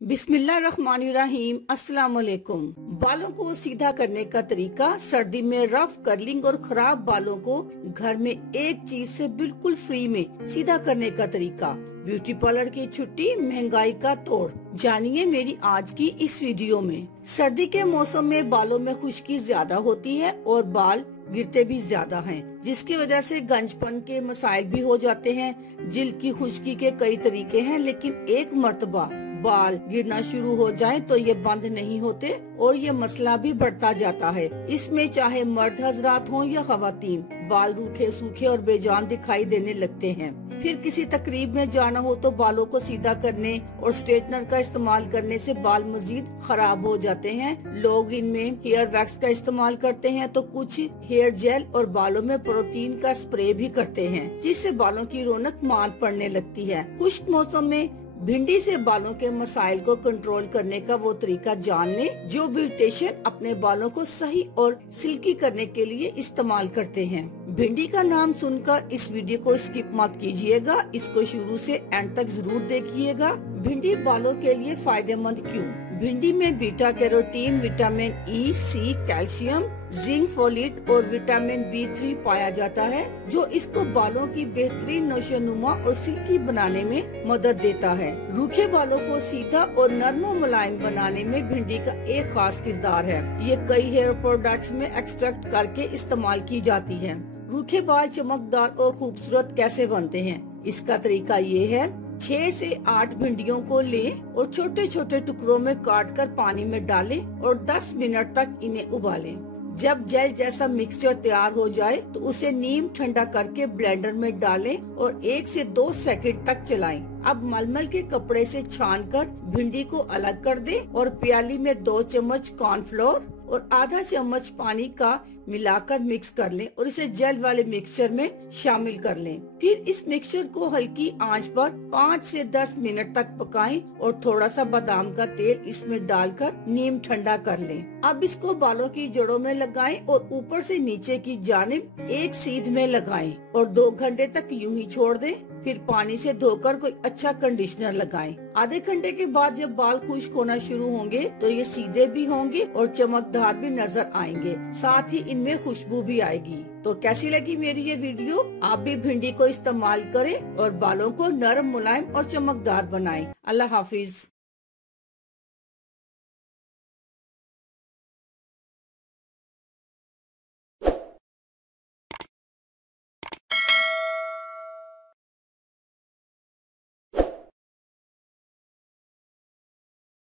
बिस्मिल्लाहिर्रहमानिर्रहीम। अस्सलाम वालेकुम। बालों को सीधा करने का तरीका। सर्दी में रफ कर्लिंग और खराब बालों को घर में एक चीज से बिल्कुल फ्री में सीधा करने का तरीका। ब्यूटी पार्लर की छुट्टी, महंगाई का तोड़, जानिए मेरी आज की इस वीडियो में। सर्दी के मौसम में बालों में खुश्की ज्यादा होती है और बाल गिरते भी ज्यादा हैं, जिसकी वजह से गंजपन के मसाइल भी हो जाते हैं। जिल्द की खुश्की के कई तरीके हैं, लेकिन एक मर्तबा बाल गिरना शुरू हो जाए तो ये बंद नहीं होते और ये मसला भी बढ़ता जाता है। इसमें चाहे मर्द हजरात हों या खवातीन, बाल रूखे सूखे और बेजान दिखाई देने लगते हैं। फिर किसी तकरीब में जाना हो तो बालों को सीधा करने और स्ट्रेटनर का इस्तेमाल करने से बाल मजीद खराब हो जाते हैं। लोग इनमें हेयर वैक्स का इस्तेमाल करते हैं तो कुछ हेयर जेल और बालों में प्रोटीन का स्प्रे भी करते हैं, जिससे बालों की रौनक मांद पड़ने लगती है। खुश्क मौसम में भिंडी से बालों के मसाइल को कंट्रोल करने का वो तरीका जान लें जो ब्यूटिशियन अपने बालों को सही और सिल्की करने के लिए इस्तेमाल करते हैं। भिंडी का नाम सुनकर इस वीडियो को स्किप मत कीजिएगा, इसको शुरू से एंड तक जरूर देखिएगा। भिंडी बालों के लिए फायदेमंद क्यों? भिंडी में बीटा कैरोटीन, विटामिन ई, सी, कैल्शियम, जिंक, फोलेट और विटामिन B3 पाया जाता है, जो इसको बालों की बेहतरीन नोशोनुमा और सिल्की बनाने में मदद देता है। रूखे बालों को सीधा और नरम और मुलायम बनाने में भिंडी का एक खास किरदार है। ये कई हेयर प्रोडक्ट्स में एक्सट्रैक्ट करके इस्तेमाल की जाती है। रूखे बाल चमकदार और खूबसूरत कैसे बनते हैं? इसका तरीका ये है, 6 से 8 भिंडियों को लें और छोटे छोटे टुकड़ों में काटकर पानी में डालें और 10 मिनट तक इन्हें उबालें। जब जेल जैसा मिक्सचर तैयार हो जाए तो उसे नीम ठंडा करके ब्लेंडर में डालें और 1 से 2 सेकंड तक चलाएं। अब मलमल के कपड़े से छानकर भिंडी को अलग कर दें और प्याली में 2 चम्मच कॉर्नफ्लोर और आधा चम्मच पानी का मिलाकर मिक्स कर लें और इसे जेल वाले मिक्सचर में शामिल कर लें। फिर इस मिक्सचर को हल्की आंच पर 5 से 10 मिनट तक पकाएं और थोड़ा सा बादाम का तेल इसमें डालकर नीम ठंडा कर लें। अब इसको बालों की जड़ों में लगाएं और ऊपर से नीचे की जानिब एक सीध में लगाएं और 2 घंटे तक यूं ही छोड़ दें। फिर पानी से धोकर कोई अच्छा कंडीशनर लगाएं। आधे घंटे के बाद जब बाल खुश्क होना शुरू होंगे तो ये सीधे भी होंगे और चमकदार भी नजर आएंगे, साथ ही इनमें खुशबू भी आएगी। तो कैसी लगी मेरी ये वीडियो? आप भी भिंडी को इस्तेमाल करें और बालों को नरम, मुलायम और चमकदार बनाएं। अल्लाह हाफिज।